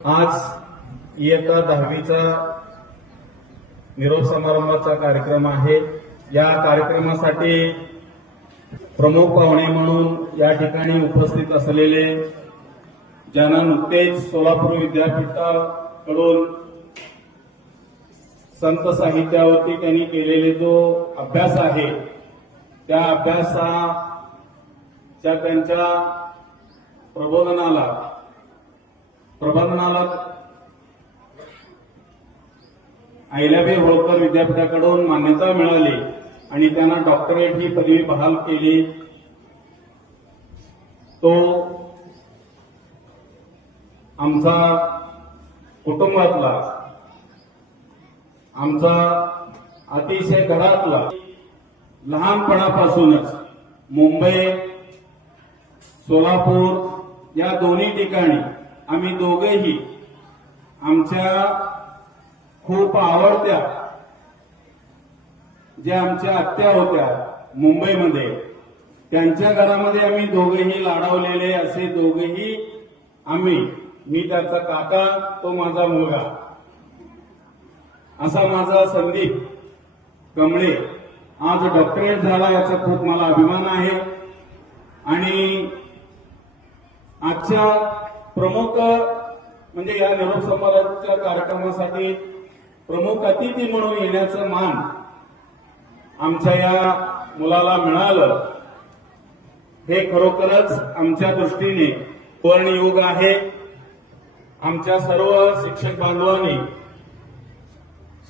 आज इयत्ता 10वीचा निरोप समारंभाचा कार्यक्रम आहे। या कार्यक्रमासाठी प्रमुख पाहुणे म्हणून या ठिकाणी उपस्थित असलेले ज्यांना नुकतेच सोलापूर विद्यापीठाकडून संत साहित्यावरती त्यांनी केलेले जो अभ्यास आहे त्या अभ्यासाच्या त्यांच्या प्रबोधनाला अहिल्याबाई होळकर विद्यापीठाकडून मान्यता मिळाली आणि त्यांना डॉक्टरेट ही पदवी बहाल केली। तो आमचा कुटुंबातला आमचा अतिशय घरातला लहानपणापासूनच मुंबई सोलापूर या दोन्ही ठिकाणी आम्ही दोघेही आमच्या खूप आवडत्या ज्या आमच्या आत्या होत्या मुंबईमध्ये त्यांच्या घरामध्ये आम्ही दोघेही लाडावलेले असे दोघेही आम्ही, मी त्याचा काका तो माझा मुलगा, असा माझा संदीप कमळे आज डॉक्टरेट झाला याचा खूप मला अभिमान आहे। आणि आजच्या प्रमुख म्हणजे या निरोप समारंभाच्या कार्यक्रमासाठी प्रमुख अतिथी म्हणून येण्याचं मान आमच्या या मुलाला मिळालं हे खरोखरच आमच्या दृष्टीने सुवर्णयुग आहे। आमच्या सर्व शिक्षक बांधवांनी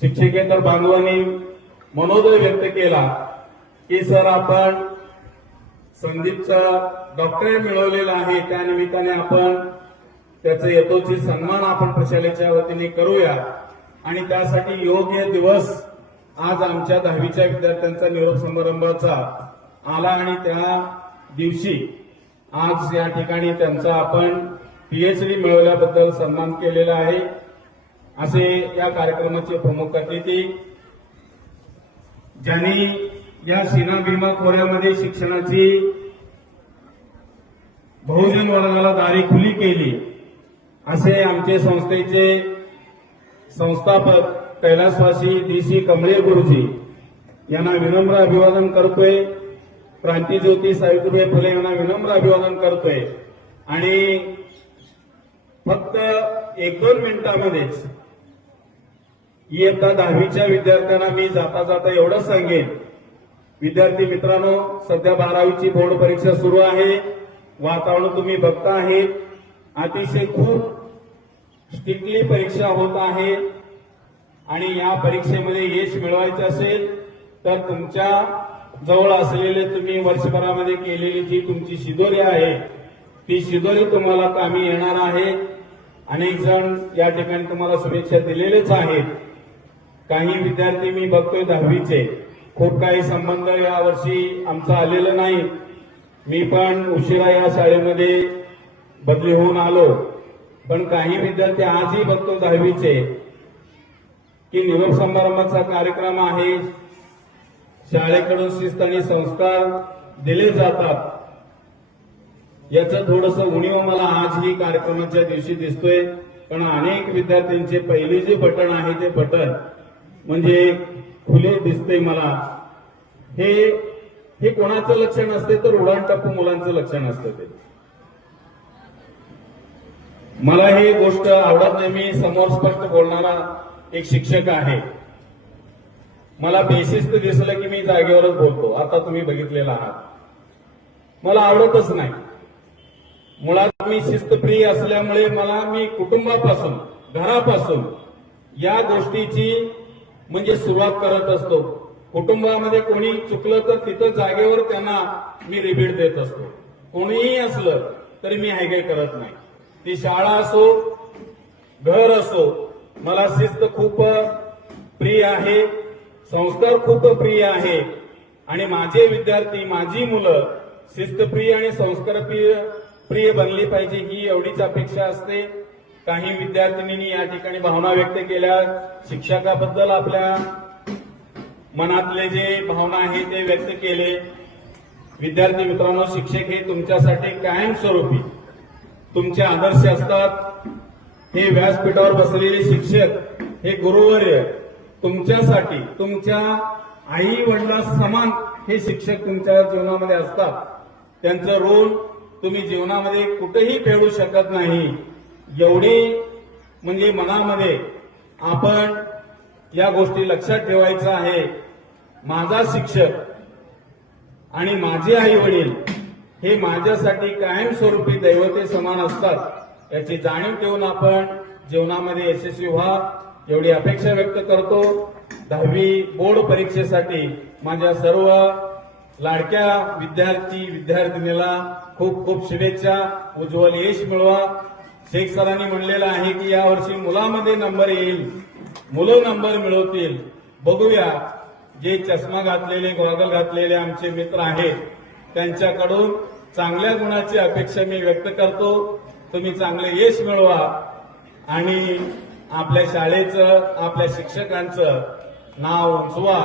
शिक्षकेतर बांधवांनी मनोदय व्यक्त केला की सर आपण संदीपचा डॉक्टरेट मिळवलेला आहे, त्या निमित्ताने आपण त्याचं यथोचित सन्मान आपण प्रशालेच्या वतीने करूया आणि त्यासाठी योग्य दिवस आज आमच्या 10वीच्या विद्यार्थ्यांचा निरोप समारंभाचा आला आणि त्या दिवशी आज या ठिकाणी त्यांचा आपण PhD मिळवल्याबद्दल सन्मान केलेला आहे। असे या कार्यक्रमाचे प्रमुख अतिथी ज्यांनी या सीना भीमा खोऱ्यामध्ये शिक्षणाची बहुजन वर्गाला दारी खुली केली असे आमचे संस्थेचे संस्थापक कैलासवासी DC कमळे गुरुजी यांना विनम्र अभिवादन करतोय। क्रांतीज्योती सावित्रीबाई फुले यांना विनम्र अभिवादन करतोय। आणि फक्त 1-2 मिनिटांमध्येच इयत्ता 10वीच्या विद्यार्थ्यांना मी जाता जाता एवढं सांगेन, विद्यार्थी मित्रांनो, सध्या 12वीची बोर्ड परीक्षा सुरू आहे। वातावरण तुम्ही बघता आहे, अतिशय खूप स्ट्रिक्टली परीक्षा होत आहे आणि या परीक्षेमध्ये यश मिळवायचं असेल तर तुमच्या जवळ असलेले तुम्ही वर्षभरामध्ये केलेली जी तुमची शिदोरी आहे ती शिदोरी तुम्हाला कामी येणार आहे। अनेक जण या ठिकाणी तुम्हाला शुभेच्छा दिलेलेच आहेत। काही विद्यार्थी मी बघतोय 10वीचे खूप काही संबंध या वर्षी आमचा आलेला नाही। मी पण उशिरा या शाळेमध्ये बदली होऊन आलो, पण काही विद्यार्थी आजही बघतो 10वीचे की निरोप समारंभाचा कार्यक्रम आहे, शाळेकडून शिस्त आणि संस्कार दिले जातात याचं थोडंसं उणीव मला आजही कार्यक्रमाच्या दिवशी दिसतोय। पण अनेक विद्यार्थ्यांचे पहिले जे बटन आहे ते बटन म्हणजे खुले दिसते मला। हे कोणाचं लक्षण असते तर उडाण टाकू मुलांचं लक्षण असतं ते। मला ही गोष्ट आवडत नाही। मी समोर स्पष्ट बोलणारा एक शिक्षक आहे, मला बेशिस्त दिसलं की मी जागेवरच बोलतो। आता तुम्ही बघितलेला आहात, मला आवडतच नाही। मुळात मी शिस्तप्रिय असल्यामुळे मी कुटुंबापासून घरापासून या गोष्टीची म्हणजे सुरुवात करत असतो। कुटुंबामध्ये कोणी चुकलं तर तिथं जागेवर त्यांना मी रिबीट देत असतो। कोणीही असलं तरी मी हायगाय करत नाही। ती शाळा असो घर असो, मला शिस्त खूप प्रिय आहे, संस्कार खूप प्रिय आहे आणि माझे विद्यार्थी माझी मुलं शिस्तप्रिय आणि संस्कारप्रिय बनली पाहिजे ही एवढीच अपेक्षा असते। काही विद्यार्थिनींनी या ठिकाणी भावना व्यक्त केल्या, शिक्षकाबद्दल आपल्या मनातले जे भावना आहे ते व्यक्त केले। विद्यार्थी मित्रांनो, शिक्षक हे तुमच्यासाठी कायमस्वरूपी तुमचे आदर्श असतात। हे व्यासपीठावर बसलेले शिक्षक, हे गुरुवर्य तुमच्यासाठी, तुमच्या आई वडिला समान हे शिक्षक तुमच्या जीवनामध्ये असतात. त्यांचं रोल तुम्ही जीवनामध्ये कुठेही फेडू शकत नाही. एवढे म्हणजे मनामध्ये आपण या गोष्टी लक्षात ठेवायचं आहे. माझा शिक्षक आणि माझे आई वडील हे माझ्यासाठी कायमस्वरूपी दैवते समान असतात याची जाणीव ठेवून आपण जीवनामध्ये यशस्वी व्हा एवढी अपेक्षा व्यक्त करतो. 10वी बोर्ड परीक्षेसाठी माझ्या सर्व लाडक्या विद्यार्थिनीला खूप खूप शुभेच्छा. उज्ज्वल यश मिळवा. शेख सरांनी म्हणलेलं आहे की यावर्षी मुलामध्ये नंबर येईल, मुलं नंबर मिळवतील. बघूया. जे चष्मा घातलेले, गॉगल घातलेले आमचे मित्र आहेत त्यांच्याकडून चांगल्या गुणाची अपेक्षा मी व्यक्त करतो. तुम्ही चांगले यश मिळवा आणि आपल्या शाळेचं, आपल्या शिक्षकांचं नाव उंचवा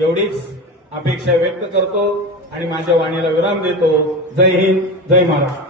एवढीच अपेक्षा व्यक्त करतो आणि माझ्या वाणीला विराम देतो. जय हिंद, जय महाराष्ट्र.